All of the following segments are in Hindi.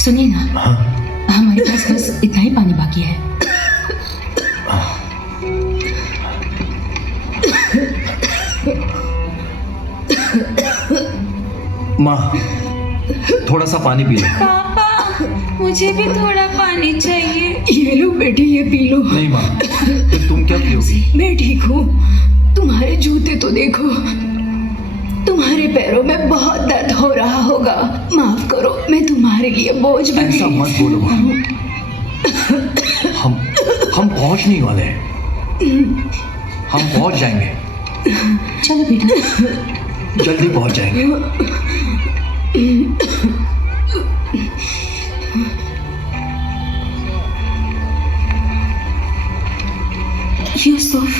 सुनिए ना, हाँ? हमारे पास बस इतना ही पानी बाकी है। माँ, थोड़ा सा पानी पी लो। पापा, मुझे भी थोड़ा पानी चाहिए। ये लो बेटी, ये पी लो। नहीं माँ, फिर तुम क्या पियोगी? मैं ठीक हूँ। तुम्हारे जूते तो देखो, तुम्हारे पैरों में बहुत दर्द हो रहा होगा। माफ करो, मैं तुम्हारे लिए बोझ बन ऐसा गई। मत बोलो माँ। हम पहुंच नहीं वाले हैं। हम पहुंच जाएंगे, चलो बेटा। जल्दी पहुंच जाएंगे। यूसुफ,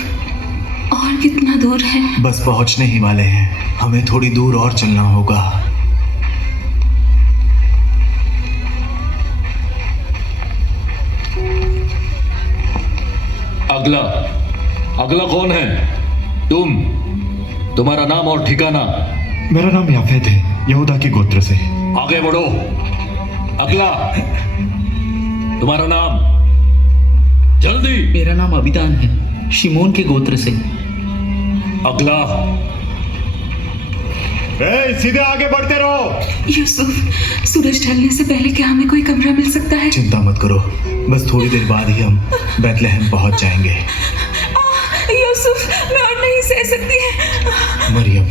और कितना दूर है? बस पहुंचने ही वाले हैं। हमें थोड़ी दूर और चलना होगा। अगला अगला कौन है? तुम्हारा नाम और ठिकाना? मेरा नाम याफेत है, यहूदा के गोत्र से। आगे बढ़ो। अगला, तुम्हारा नाम? जल्दी। मेरा नाम अबिदान है, शिमोन के गोत्र से। अगला। सीधे आगे बढ़ते रहो। यूसुफ, सूरज ढलने से पहले क्या हमें कोई कमरा मिल सकता है? चिंता मत करो, बस थोड़ी देर बाद ही हम बैतलहम पहुंच जाएंगे। यूसुफ, मैं और नहीं सह सकती। मरियम,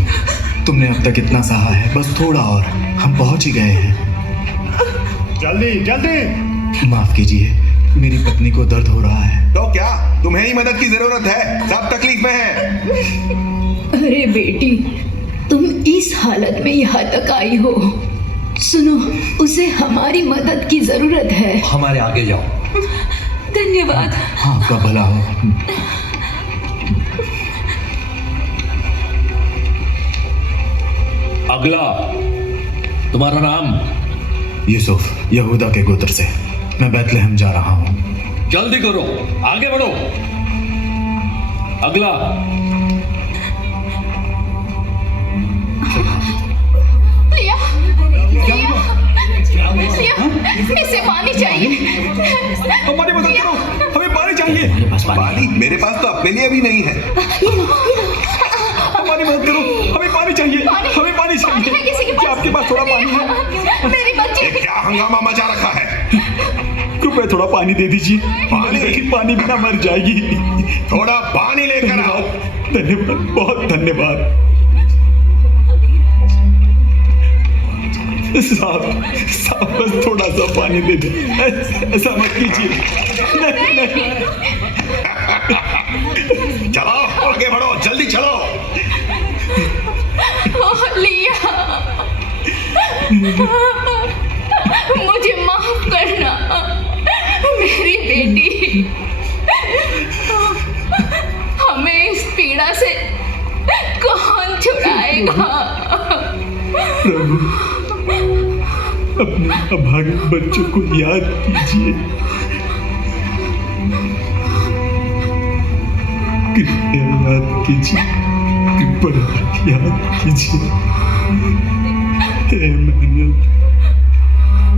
तुमने अब तक इतना सहा है, बस थोड़ा और, हम पहुंच ही गए हैं। जल्दी जल्दी। माफ कीजिए, मेरी पत्नी को दर्द हो रहा है। तो क्या तुम्हें ही मदद की जरूरत है? सब तकलीफ में है। अरे बेटी, तुम इस हालत में यहाँ तक आई हो। सुनो, उसे हमारी मदद की जरूरत है। हमारे आगे जाओ। धन्यवाद। हाँ, आपका भला हो। अगला, तुम्हारा नाम? यूसुफ, यहूदा के गोत्र से। मैं बैतलहम जा रहा हूँ। जल्दी करो, आगे बढ़ो। अगला। इसे पानी चाहिए। हमारी मदद करो, हमें पानी चाहिए। पानी मेरे पास तो अपने लिए भी नहीं है। हमारी मदद करो, हमें पानी चाहिए। हमें पानी चाहिए। क्या आपके पास थोड़ा पानी है? मेरी बच्ची। ये क्या हंगामा मचा रखा है? कृपया थोड़ा पानी दे दीजिए। पानी? पानी बिना मर जाएगी। थोड़ा पानी लेकर आओ। धन्यवाद, बहुत धन्यवाद। साहब, बस थोड़ा सा पानी दे दे। ऐसा मत कीजिए। चलो आगे बढ़ो, जल्दी चलो। लिया, मुझे माफ करना मेरी बेटी। हमें इस पीड़ा से कौन छुड़ाएगा? प्रभु, अपने अभागे बच्चों को याद कीजिए। कृपया याद कीजिए, कृपया याद कीजिए। हे मेहनत,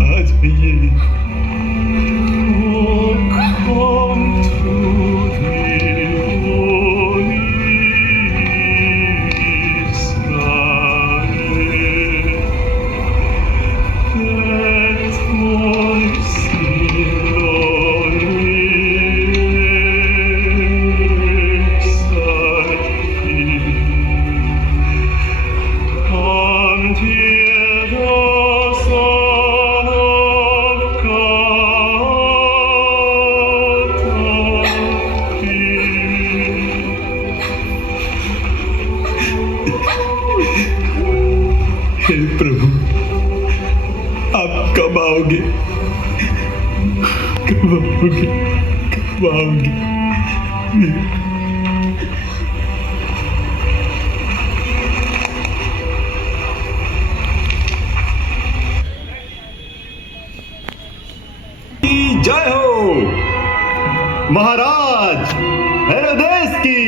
आ जाइए। हे प्रभु, आप कब आओगे? कब आओगे? कब आओगे? जय हो महाराज हेरोदेस की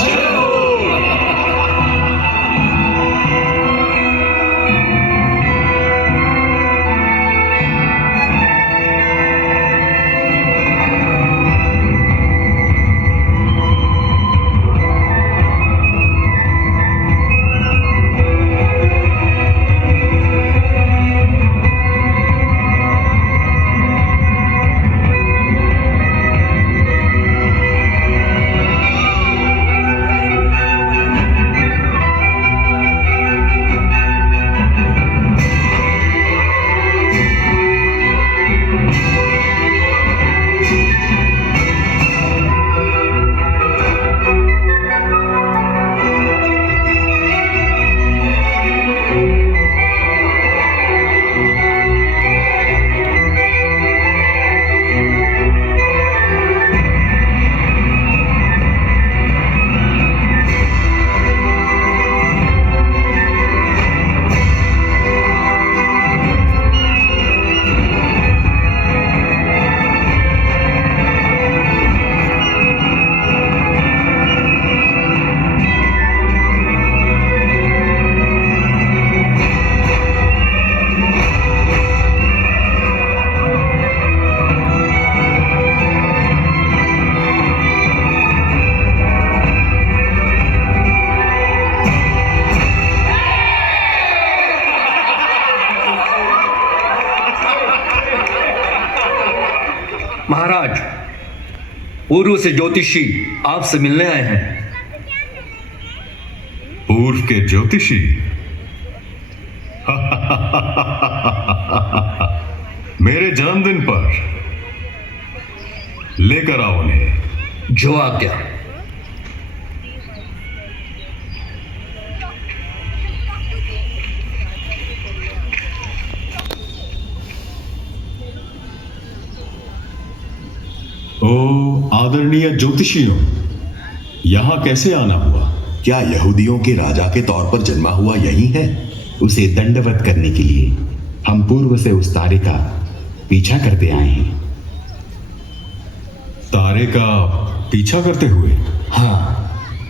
जय हो। पूर्व से ज्योतिषी आपसे मिलने आए हैं। पूर्व के ज्योतिषी? मेरे जन्मदिन पर लेकर आओ उन्हें। जो आज्ञा। ओ आदरणीय ज्योतिषियों, यहां कैसे आना हुआ? क्या यहूदियों के राजा के तौर पर जन्मा हुआ यही है? उसे दंडवत करने के लिए हम पूर्व से उस तारे का पीछा करते आए हैं। तारे का पीछा करते हुए? हाँ,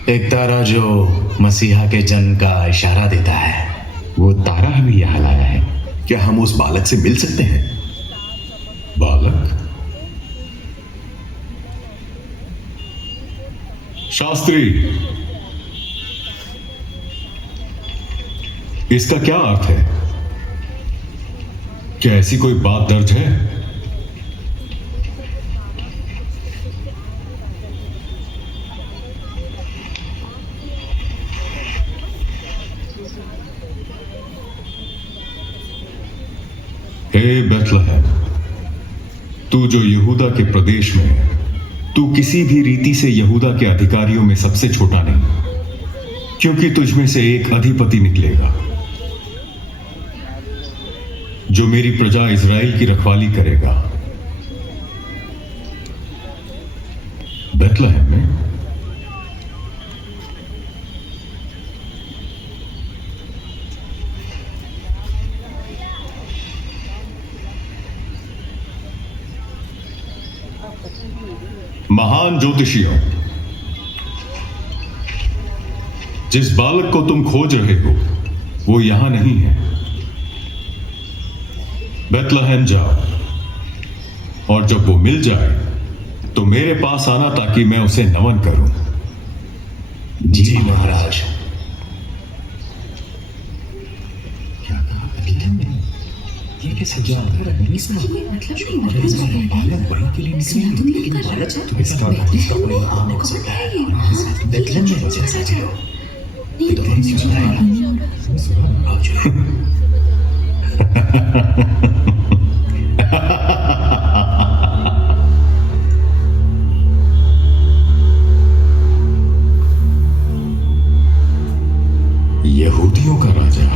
एक तारा जो मसीहा के जन्म का इशारा देता है। वो तारा हमें यहाँ लाया है। क्या हम उस बालक से मिल सकते हैं? बालक? शास्त्री, इसका क्या अर्थ है? क्या ऐसी कोई बात दर्ज है? हे बेथलहम, तू जो यहूदा के प्रदेश में है, तू किसी भी रीति से यहूदा के अधिकारियों में सबसे छोटा नहीं, क्योंकि तुझमें से एक अधिपति निकलेगा जो मेरी प्रजा इज़राइल की रखवाली करेगा। बेथलहम में? महान ज्योतिषियों, जिस बालक को तुम खोज रहे हो वो यहां नहीं है। बेथलहम जाओ और जब वो मिल जाए तो मेरे पास आना ताकि मैं उसे नमन करूं। जी महाराज। क्या कहा बेथलहम ने? ये कैसे जा रहा है? बालक वहीं के लिए निकले, लेकिन बालक तो इसका कोई नाम हो सकता है। बेथलहम में वजह से तो हम यहूदियों का राजा,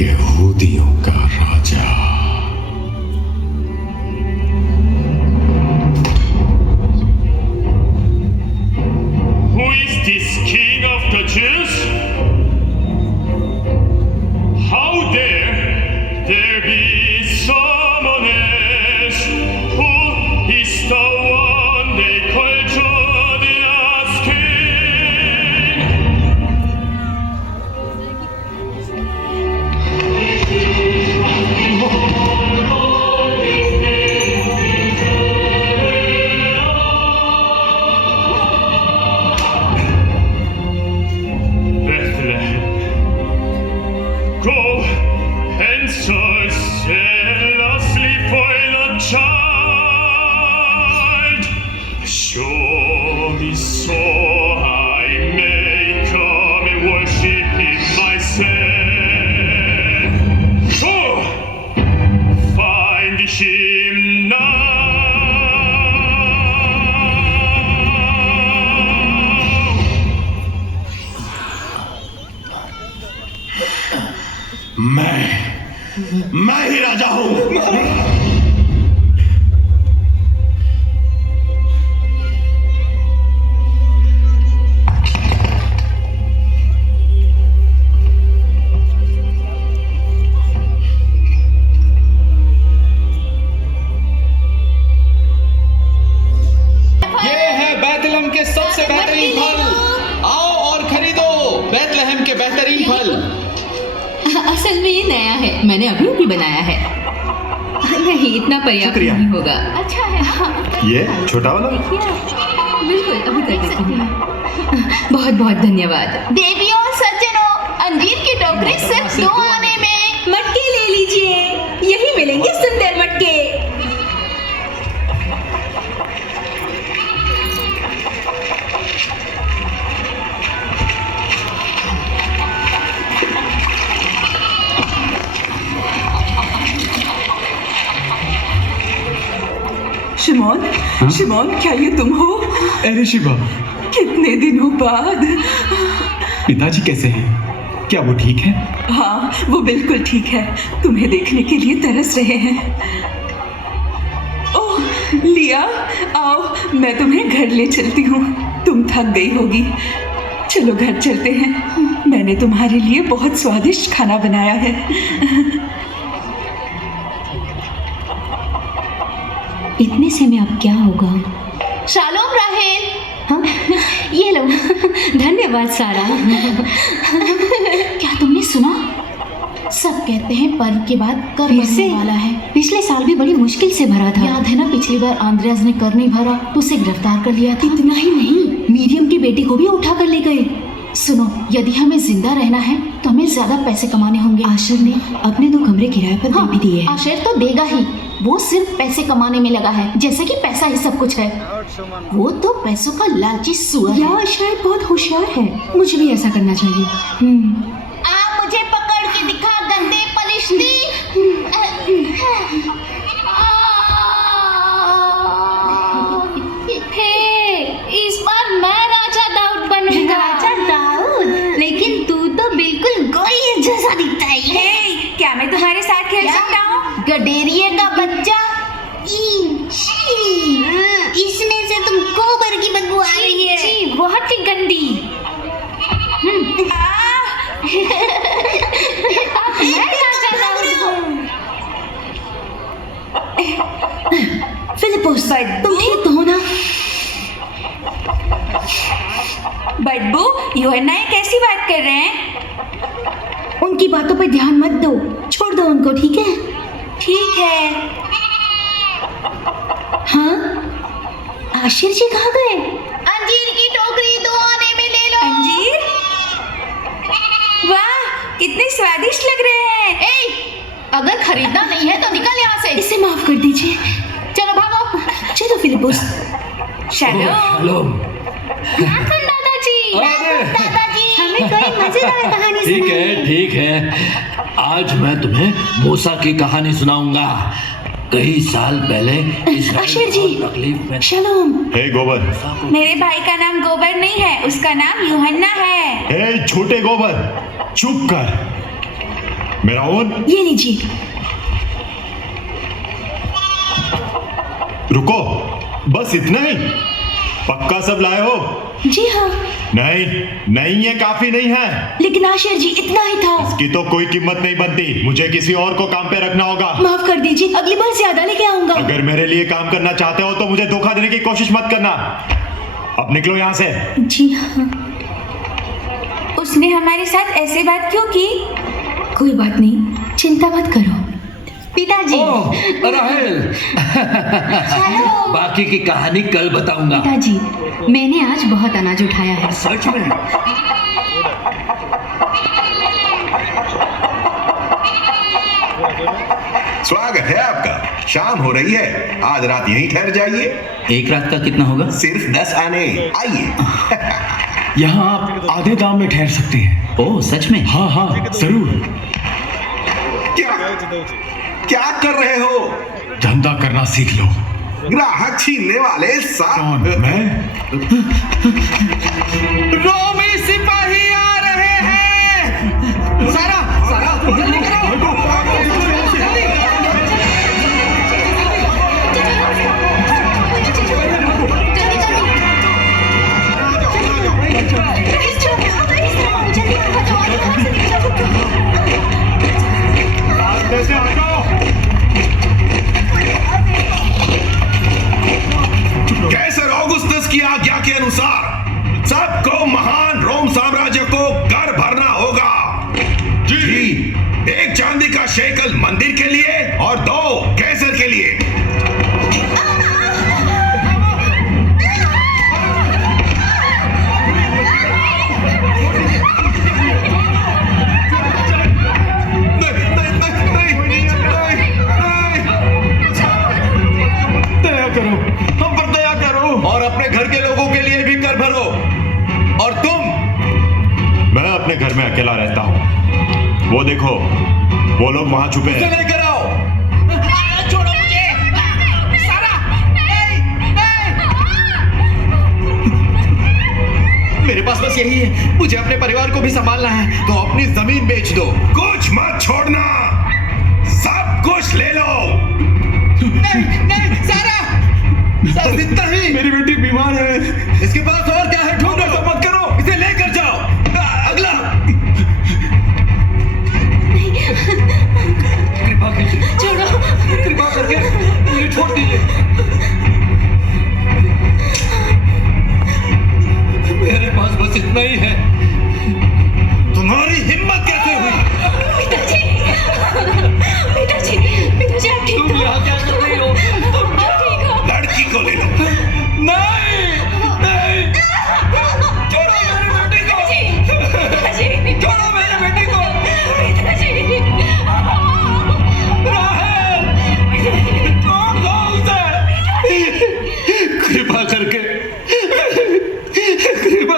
यहूदियों का राजा। Who is this king of the Jews? How dare there be someone else who is the one they call Julius King? Bethlehem, go and search zealously for the child. Show me so I may come and worship him myself. Go, find him now. मैं ही राजा हूं। ये है बेथलहम के सबसे बेहतरीन फल। आओ और खरीदो बेथलहम के बेहतरीन फल। असल में ये नया है, मैंने अभी अभी बनाया है। नहीं, इतना पर्याप्त नहीं होगा। अच्छा है। हाँ, ये छोटा वाला? बिल्कुल, अभी कर देती हूँ। बहुत बहुत धन्यवाद। देवियों और सज्जनों, अंजीर की टोकरी सिर्फ 2 आने में। मटके ले लीजिए, यही मिलेंगे सुंदर मटके। शिमोन, क्या ये तुम हो? अरे शिवा, कितने दिनों बाद। पिताजी कैसे हैं? क्या वो ठीक है? हाँ, वो बिल्कुल ठीक है। तुम्हें देखने के लिए तरस रहे हैं। ओह लिया, आओ मैं तुम्हें घर ले चलती हूँ। तुम थक गई होगी। चलो घर चलते हैं। मैंने तुम्हारे लिए बहुत स्वादिष्ट खाना बनाया है। इतने से में अब क्या होगा? शालोम राहेल। हाँ, ये लो। धन्यवाद सारा। क्या तुमने सुना? सब कहते हैं पर्व के बाद कर फिर से? बनने वाला है। पिछले साल भी बड़ी मुश्किल से भरा था। याद है ना, पिछली बार आंद्रेयास ने कर नहीं भरा तो उसे गिरफ्तार कर लिया था। इतना ही नहीं, मीरियम की बेटी को भी उठा कर ले गए। सुनो, यदि हमें जिंदा रहना है तो हमें ज्यादा पैसे कमाने होंगे। आशर ने अपने 2 कमरे किराए पर दे भी दिए हैं। आशर तो देगा ही। वो सिर्फ पैसे कमाने में लगा है, जैसे कि पैसा ही सब कुछ है। वो तो पैसों का लालची सुअर है। या शायद बहुत होशियार है। मुझे भी ऐसा करना चाहिए। आ मुझे पकड़ के दिखा, गंदे पलिश्ती। इस बार मैं राजा दाऊद बनूंगा। राजा दाऊद? लेकिन तू तो बिल्कुल गोली जैसा दिखता है। क्या मैं तुम्हारे साथ खेल सकता हूँ? गडेरिए का बच्चा। इसमें से तुम गोबर की बदबू आ रही है। जी, बहुत ही गंदी। मैं राजा दाऊद हूँ। फिलिपोस, तुम ठीक तो हो ना? बदबू, यूहन्ना ये कैसी बात कर रहे हैं? उनकी बातों पर ध्यान मत दो, छोड़ दो उनको, ठीक है? ठीक है। हाँ, आशिर जी कहाँ गए? अंजीर की टोकरी 2 आने में ले लो। अंजीर? वाह, कितने स्वादिष्ट लग रहे हैं। अगर खरीदना नहीं है तो निकल यहाँ से। इसे माफ कर दीजिए। चलो भागो। चलो फिलिपोस। शालोम। दादाजी, दादाजी, हमें कोई मजेदार कहानी ठीक सुनाइए। है, ठीक है। आज मैं तुम्हें मूसा की कहानी सुनाऊंगा। कई साल पहले आशिर जी, तकलीफ में शलोम। हे गोबर, मेरे भाई का नाम गोबर नहीं है, उसका नाम यूहन्ना है। हे छोटे गोबर, चुप कर। मेरा ओन, ये लीजिए। रुको, बस इतना ही? पक्का सब लाए हो? जी हाँ। नहीं नहीं, ये काफी नहीं है। लेकिन आशिर जी, इतना ही था। इसकी तो कोई कीमत नहीं बनती। मुझे किसी और को काम पे रखना होगा। माफ कर दीजिए, अगली बार ज्यादा लेके आऊंगा। अगर मेरे लिए काम करना चाहते हो तो मुझे धोखा देने की कोशिश मत करना। अब निकलो यहाँ से। जी हाँ। उसने हमारे साथ ऐसे बात क्यों की? कोई बात नहीं, चिंता मत करो। पिताजी। ओह, राहेल। बाकी की कहानी कल बताऊंगा। पिताजी, मैंने आज बहुत अनाज उठाया है। सच में? स्वागत है आपका। शाम हो रही है, आज रात यहीं ठहर जाइए। 1 रात का कितना होगा? सिर्फ 10 आने। आइए। यहाँ आप आधे दाम में ठहर सकते हैं। ओह, सच में? हाँ हाँ, जरूर। क्या कर रहे हो? धंधा करना सीख लो। ग्राहक छीनने वाले कौन? मैं? रोमी सिपाही आ रहे हैं। सारा, सारा, जल्दी करो। कैसर ऑगुस्तस की आज्ञा के अनुसार सबको महान रोम साम्राज्य को कर भरना होगा। जी। 1 चांदी का शेकल मंदिर के लिए और 2 कैसर के लिए। दया करो, हम पर दया करो। और अपने घर के लोगों के लिए भी कर भरो। और तुम? मैं अपने घर में अकेला रहता हूँ। वो देखो, वो लोग वहां छुपे हैं। लेकर आओ। छोड़ो मुझे। सारा, नहीं, नहीं। मेरे पास बस यही है, मुझे अपने परिवार को भी संभालना है, तो अपनी जमीन बेच दो। कुछ मत छोड़ना, सब कुछ ले लो। नहीं नहीं सारा, सारा इतना ही। मेरी बेटी बीमार है। इसके पास और क्या है, ढूंढो। ऐसा मत करो। इसे लेकर जाओ। अगला। कृपा कीजिए, छोड़ो। कृपा करके मुझे छोड़ दीजिए। मेरे पास बस इतना ही है। तुम्हारी हिम्मत कैसे हुई? पिताजी, पिताजी, पिताजी आप ठीक तुम हो? यहाँ क्या कर रही हो? तुम आप ठीक हो? लड़की को ले लो। नहीं, नहीं, छोड़ो मेरी बेटी को, पिताजी, छोड़ो मेरी बेटी को। पिताजी, राहेल, छोड़ दो उसे। कृपा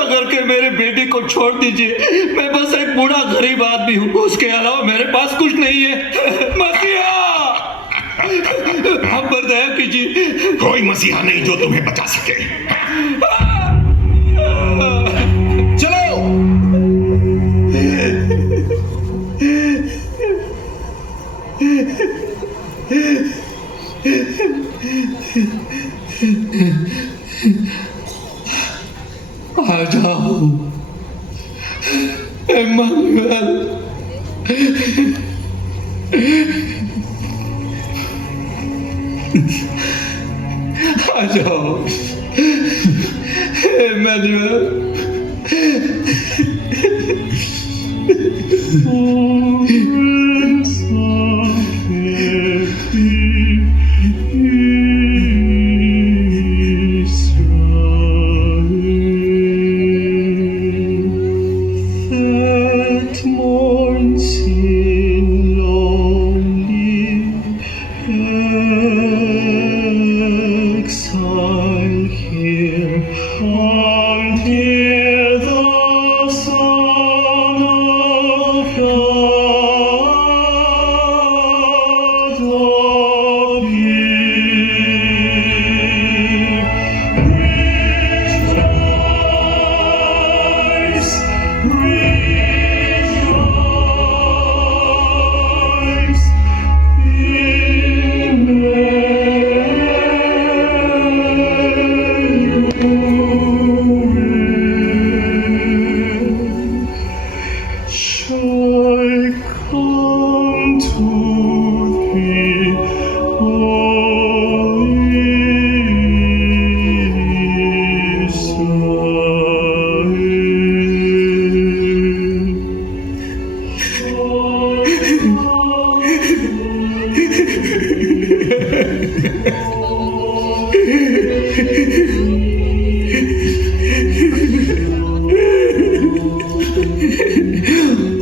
करके मेरे बेटी को छोड़ दीजिए। मैं बस एक बूढ़ा गरीब आदमी हूँ, उसके अलावा मेरे पास कुछ नहीं है। मसीहा, हम पर दया कीजिए। कोई मसीहा नहीं जो तुम्हें बचा सके। चलो। आ जाओ इम्मानुएल। आ जाओ इम्मानुएल।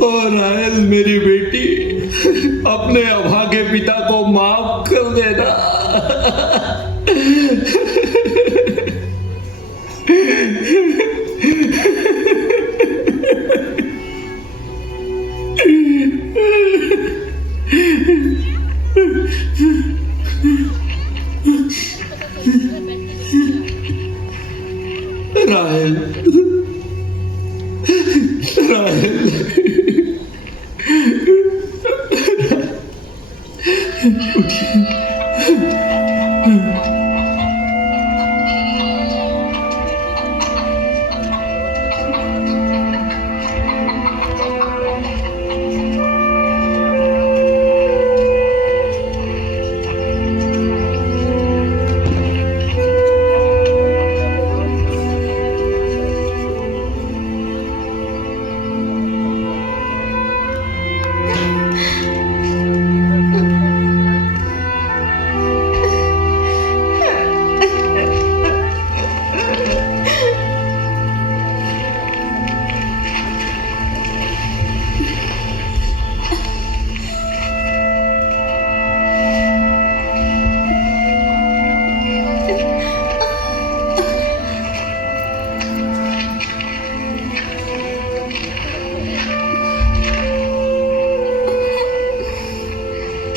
और राहेल मेरी बेटी, अपने अभागे पिता को माफ कर देना। राहेल, राहेल,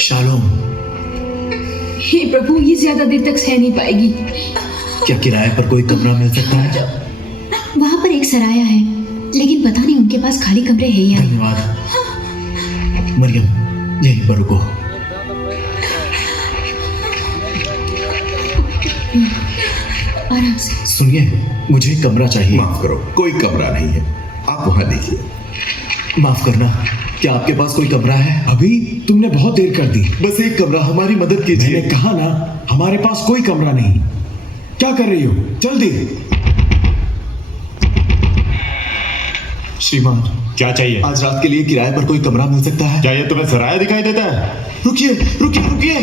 शालोम, हे प्रभु, ये ज्यादा देर तक सह नहीं पाएगी। क्या किराए पर कोई कमरा मिल सकता है? वहां पर एक सराया है, लेकिन पता नहीं उनके पास खाली कमरे हैं या नहीं। धन्यवाद। मरियम, यहीं पर रुको। आराम से। सुनिए, मुझे एक कमरा चाहिए। माफ करो, कोई कमरा नहीं है, आप वहां देखिए। माफ करना, क्या आपके पास कोई कमरा है? अभी तुमने बहुत देर कर दी। बस एक कमरा, हमारी मदद कीजिए। मैंने कहा ना, हमारे पास कोई कमरा नहीं। क्या कर रही हो? जल्दी। श्रीमान, क्या चाहिए? आज रात के लिए किराए पर कोई कमरा मिल सकता है? क्या ये तुम्हें सराया दिखाई देता है? रुकिए रुकिए रुकिए।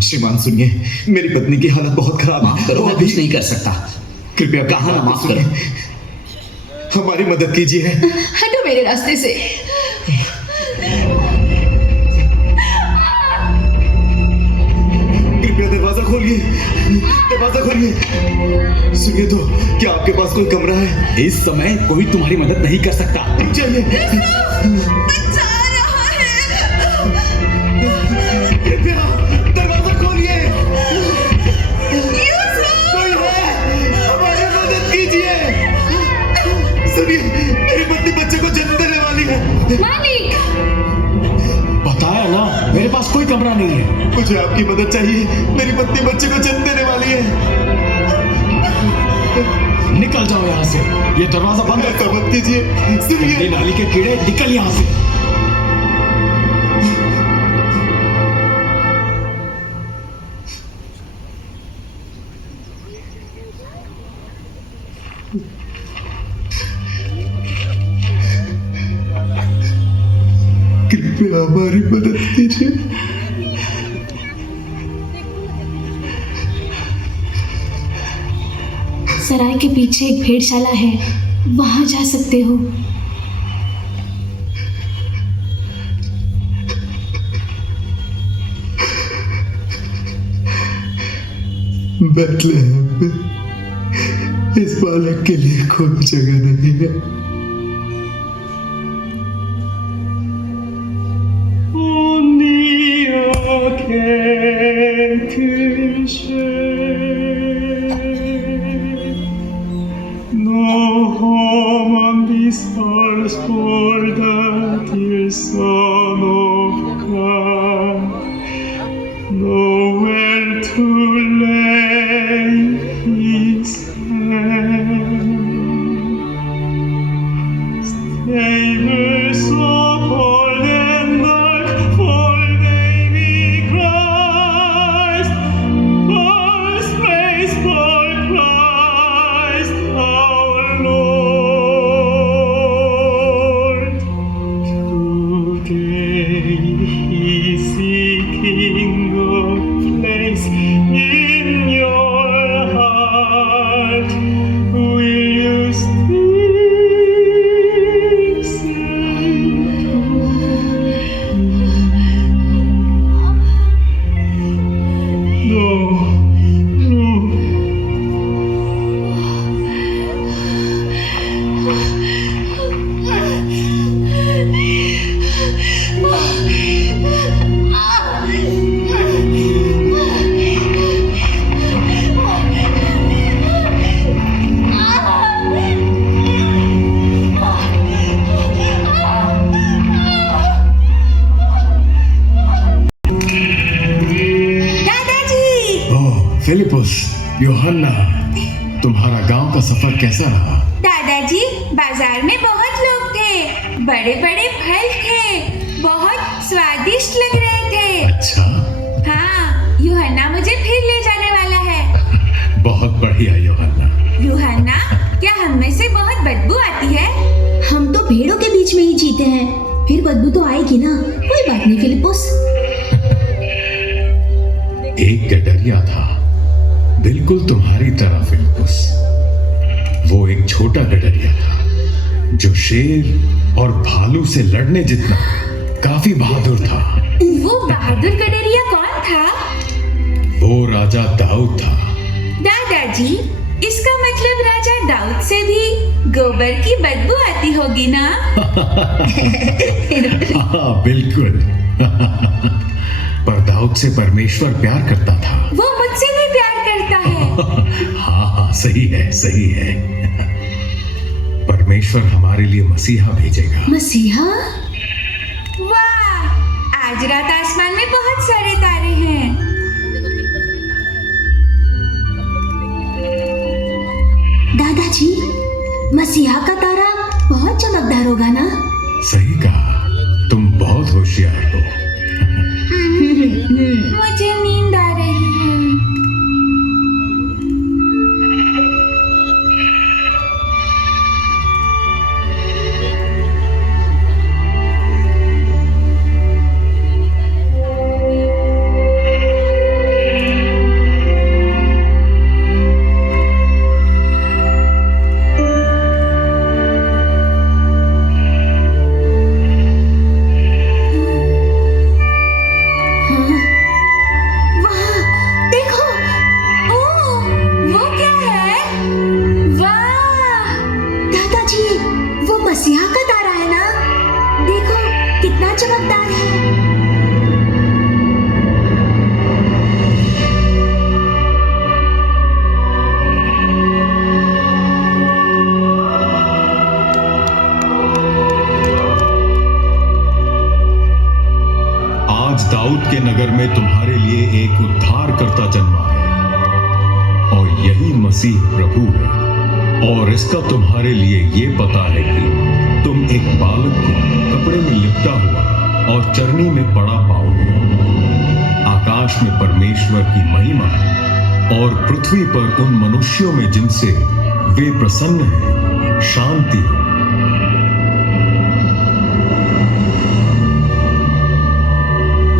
श्रीमान सुनिए, मेरी पत्नी की हालत बहुत खराब है। माफ करो, मैं कुछ नहीं कर सकता। कृपया कहा ना माफ करो। हमारी मदद कीजिए। हटो मेरे रास्ते से। कृपया दरवाजा खोलिए, दरवाजा खोलिए। सुनिए तो, क्या आपके पास कोई कमरा है? इस समय कोई तुम्हारी मदद नहीं कर सकता। चलिए। कृपया दरवाजा खोलिए। कोई है? हमारी मदद कीजिए। सुनिए, मेरी पत्नी बच्चे को जन्म देने वाली है। मालिक, बताया ना, मेरे पास कोई कमरा नहीं है। मुझे आपकी मदद चाहिए, मेरी पत्नी बच्चे को जन्म देने वाली है। निकल जाओ यहाँ से। ये दरवाजा बंद ऐसा रखो। मत कीजिए। गंदी सुनिए, नाली के कीड़े, निकल यहाँ से। कृपया हमारी मदद कीजिए। सराय के पीछे एक भेड़शाला है, वहां जा सकते हो। बैतलहम में इस बालक के लिए कोई जगह नहीं है। No home on this earth for the dear Son of God, nowhere to lay his head. Stables so cold and dark for baby Christ, for space for Christ our Lord. Today he's seeking a place in your heart. Will you still say no? No. ओह, फिलिपुस, यूहन्ना, तुम्हारा गांव का सफर कैसा रहा? दादाजी, बाजार में बहुत लोग थे, बड़े बड़े फल थे, बहुत स्वादिष्ट लग रहे थे। अच्छा, हाँ, यूहन्ना मुझे फिर ले जाने वाला है। बहुत बढ़िया यूहन्ना। यूहन्ना, क्या हम में से बहुत बदबू आती है? हम तो भेड़ों के बीच में ही जीते हैं, फिर बदबू तो आएगी ना। कोई बात नहीं फिलिपुस। एक गडरिया था, बिल्कुल तुम्हारी तरह फिलिपुस। वो एक छोटा गडरिया था जो शेर और भालू से लड़ने जितना काफी बहादुर था। वो बहादुर गडरिया कौन था? वो राजा दाऊद था। दादाजी, इसका मतलब राजा दाऊद से भी गोबर की बदबू आती होगी ना? हाँ, बिल्कुल। पर दाऊद से परमेश्वर प्यार करता था। वो मुझसे भी प्यार करता है। हाँ हाँ, सही है, सही है। परमेश्वर हमारे लिए मसीहा भेजेगा। मसीहा? वाह, आज रात आसमान में बहुत सारे तारे हैं। दादाजी, मसीहा का तारा बहुत चमकदार होगा ना? सही कहा, तुम बहुत होशियार हो। मुझे नींद आ रही है। वाह, देखो! ओह, वो क्या है? वाह, दादाजी, वो मसीहा का तारा है ना? देखो, कितना चमकदार है। आज दाऊद के नगर में तुम्हारे लिए एक उद्धारकर्ता जन्मा है और यही मसीह प्रभु है। और इसका तुम्हारे लिए ये पता है कि तुम एक बालक को कपड़े में लिपटा हुआ और चरनी में पड़ा पाओगे। आकाश में परमेश्वर की महिमा और पृथ्वी पर उन मनुष्यों में जिनसे वे प्रसन्न हैं शांति।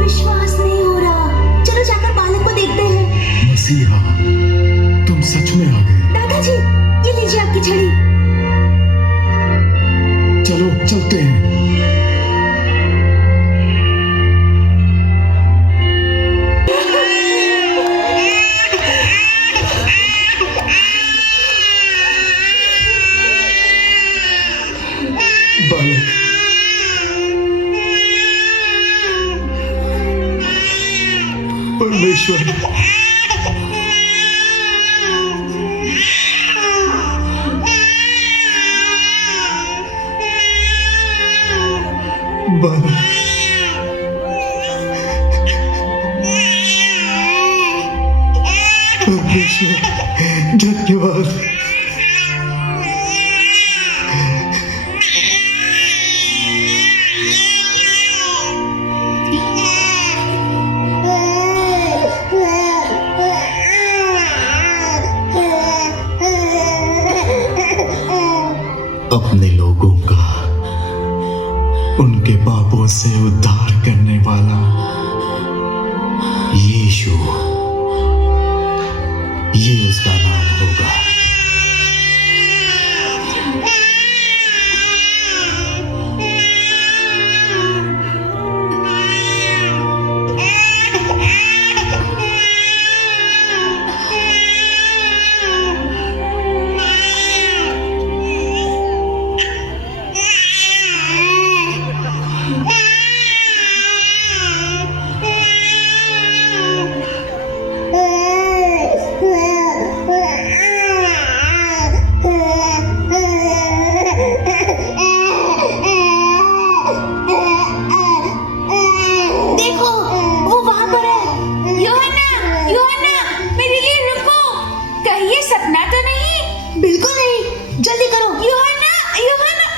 विश्वास नहीं हो रहा। चलो जाकर बालक को देखते हैं। मसीहा, तुम सच में आ गए। दादाजी, ये लीजिए आपकी छड़ी। चलो चलते हैं। बालक, परमेश्वर बालक, परमेश्वर धन्यवाद। अपने लोगों का उनके पापों से उद्धार करने वाला यीशु, ये उसका नाम होगा। देखो, वो वहां पर है। यूहन्ना, यूहन्ना, मेरे लिए रुको। कहीं ये सपना तो नहीं? बिल्कुल नहीं, जल्दी करो। यूहन्ना, यूहन्ना।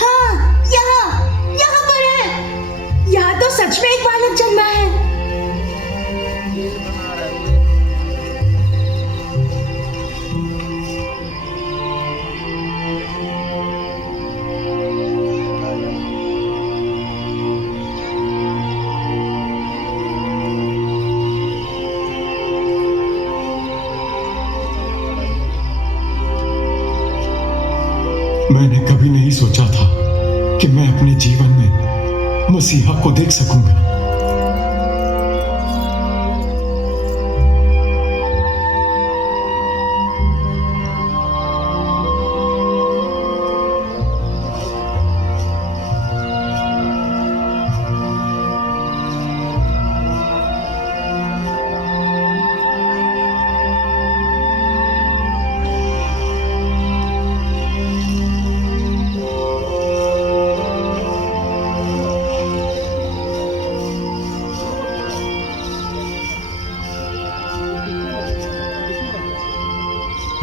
हाँ, यहाँ पर है। यहाँ तो सच में एक बालक जन्मा है। मैंने कभी नहीं सोचा था कि मैं अपने जीवन में मसीहा को देख सकूंगा।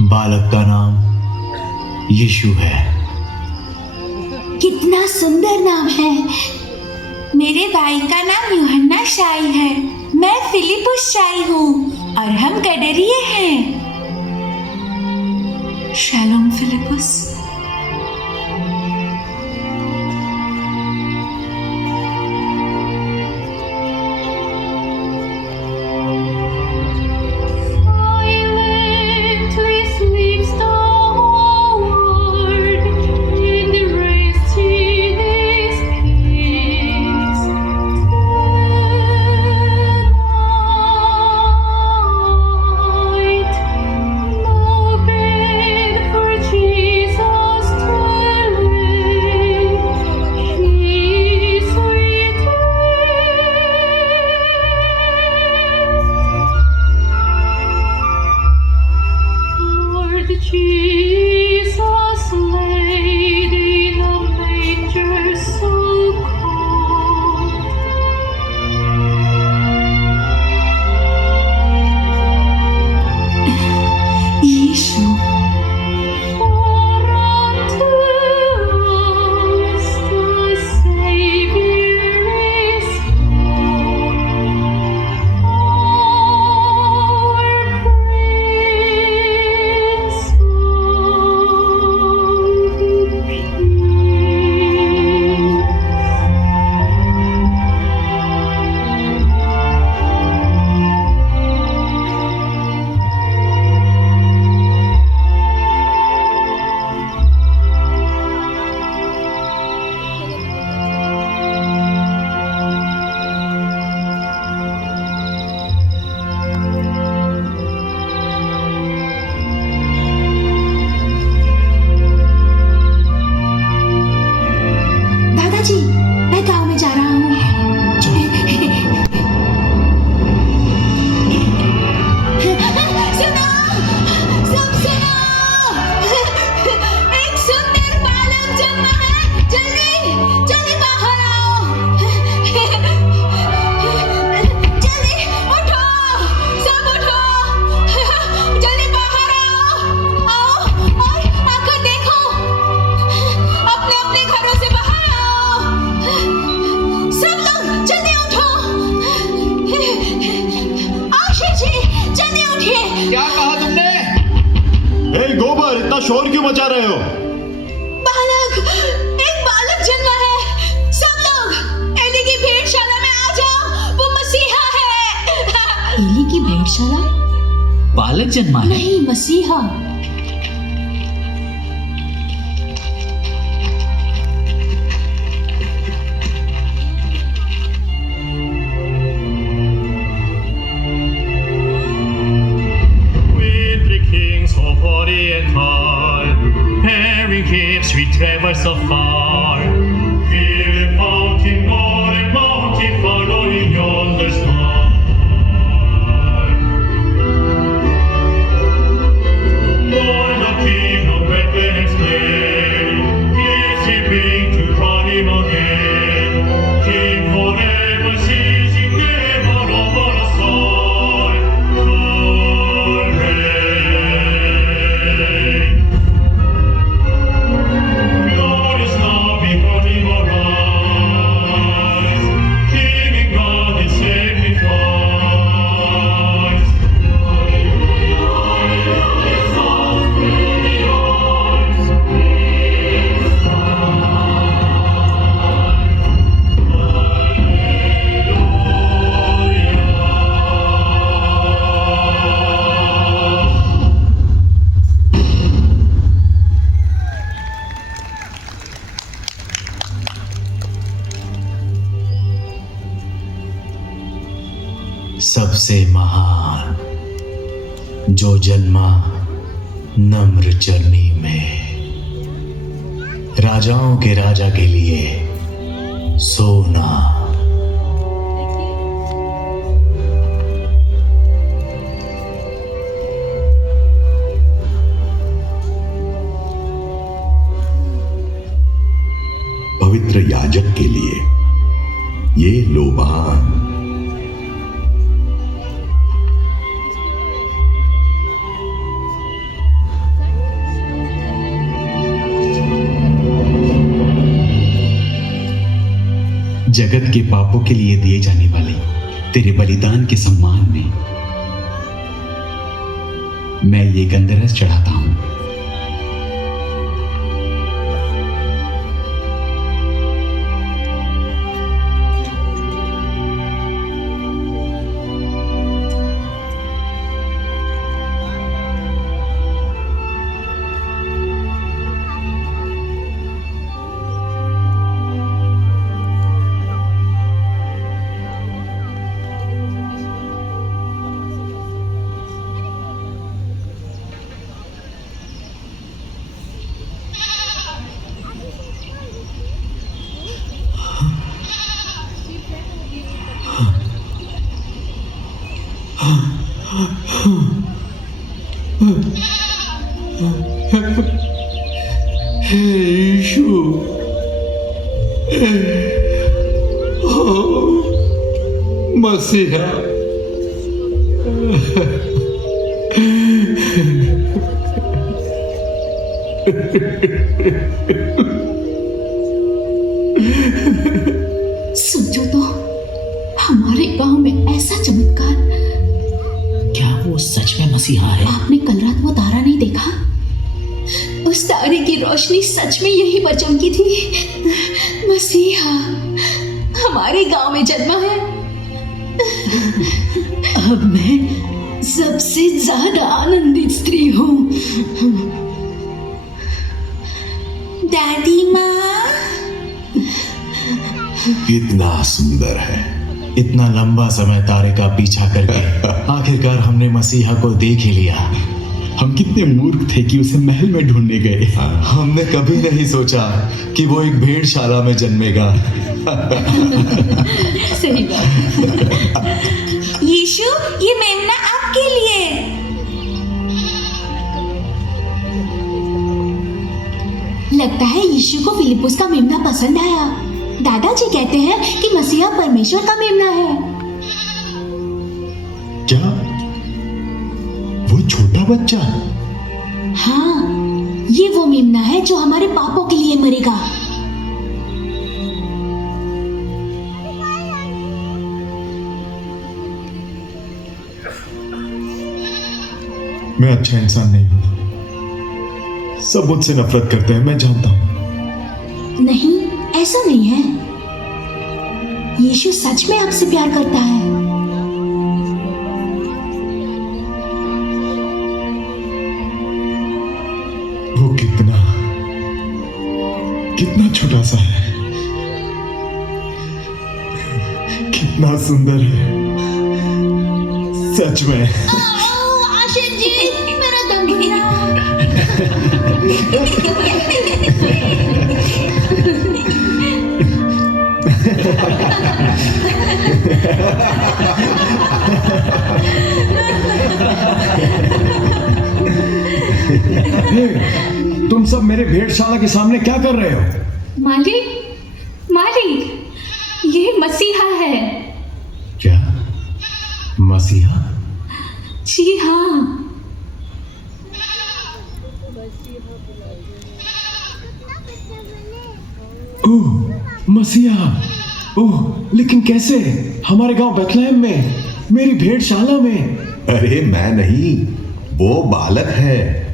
बालक का नाम यीशु है। कितना सुंदर नाम है। मेरे भाई का नाम यूहन्ना शाई है। मैं फिलिपुस शाई हूँ और हम गडरिये हैं। शैलोम फिलिपुस। शोर क्यों मचा रहे हो? बालक, एक बालक जन्मा है। सब लोग एली की भेड़शाला में आ जाओ, वो मसीहा है। एली की भेड़शाला? बालक जन्मा है? नहीं, मसीहा। Ships we traverse so far. Feel a mountain, more and mountain, following yonder star. Born of King of Bethlehem's plain, yes, he bring to call him again. King forever, ceasing never over the soil. Lord reign. Glorious now before him arise, King and God in sacrifice. सबसे महान जो जन्मा नम्र चरनी में, राजाओं के राजा के लिए सोना। पवित्र याजक के लिए ये लोबान। जगत के पापों के लिए दिए जाने वाले तेरे बलिदान के सम्मान में मैं ये गंधरस चढ़ाता हूं। हे यीशु, मसीहा, सोचो तो, हमारे गांव में ऐसा चमत्कार। क्या वो सच में मसीहा है? आपने कल रात वो तारा नहीं देखा? उस तारे की रोशनी सच में यहीं पर चमकी थी। मसीहा हमारे गांव में जन्मा है। अब मैं सबसे ज्यादा आनंदित स्त्री हूँ। दादी माँ, कितना सुंदर है। इतना लंबा समय तारे का पीछा करके आखिरकार हमने मसीहा को देख ही लिया। हम कितने मूर्ख थे कि उसे महल में ढूंढने गए। हमने कभी नहीं सोचा कि वो एक भेड़शाला में जन्मेगा। सही बात। यीशु, ये मेमना आपके लिए। लगता है यीशु को फिलिपुस का मेमना पसंद आया। दादाजी कहते हैं कि मसीहा परमेश्वर का मेमना है। क्या वो छोटा बच्चा? हाँ, ये वो मेमना है जो हमारे पापों के लिए मरेगा। मैं अच्छा इंसान नहीं हूं। सब मुझसे नफरत करते हैं, मैं जानता हूं। नहीं, ऐसा नहीं है। यीशु सच में आपसे प्यार करता है। वो कितना छोटा सा है, कितना सुंदर है। सच में। आशीष जी, मेरा दम घुट रहा। तुम सब मेरे भेड़शाला के सामने क्या कर रहे हो? मालिक, ये मसीहा है। क्या मसीहा? जी हाँ। ओह, मसीहा। ओह, लेकिन कैसे? हमारे गांव बेथलेहम में, मेरी भेड़शाला में। अरे मैं नहीं, वो बालक है।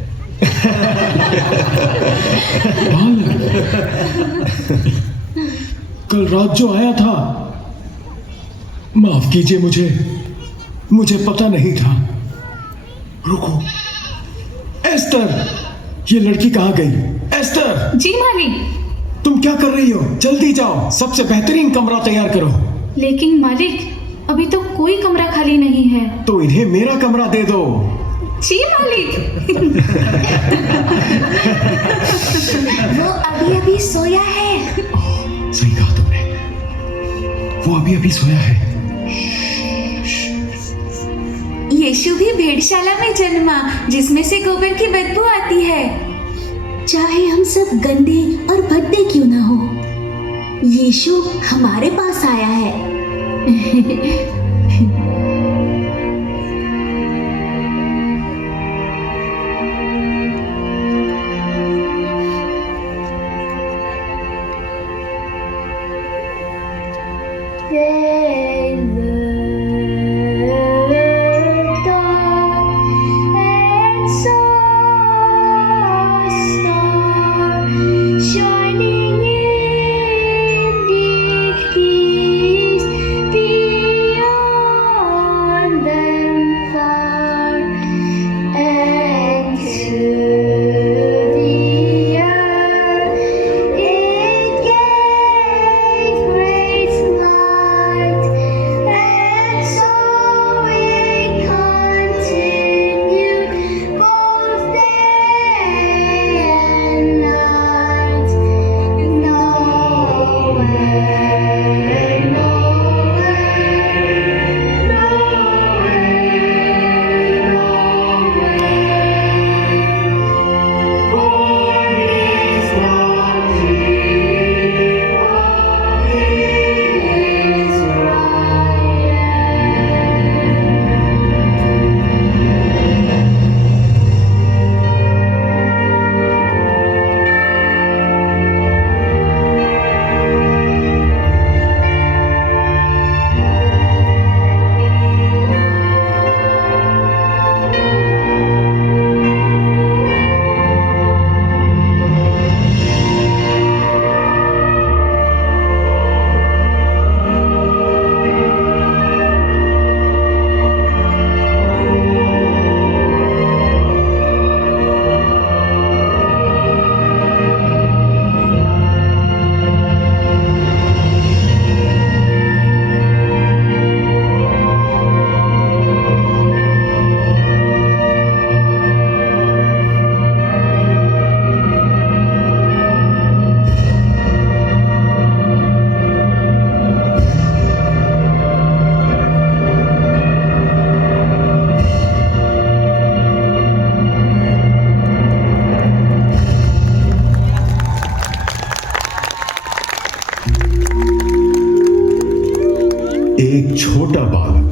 कल रात जो आया था, माफ कीजिए मुझे पता नहीं था। रुको, एस्टर, ये लड़की कहाँ गई? एस्टर। जी मालिक। तुम क्या कर रही हो? जल्दी जाओ, सबसे बेहतरीन कमरा तैयार करो। लेकिन मालिक, अभी तो कोई कमरा खाली नहीं है। तो इन्हें मेरा कमरा दे दो। जी मालिक। वो अभी सोया है। सही कहा तुमने, वो अभी सोया है। यीशु भी भेड़शाला में जन्मा, जिसमें से गोबर की बदबू आती है। चाहे हम सब गंदे और भद्दे क्यों ना हो, यीशु हमारे पास आया है। एक छोटा बालक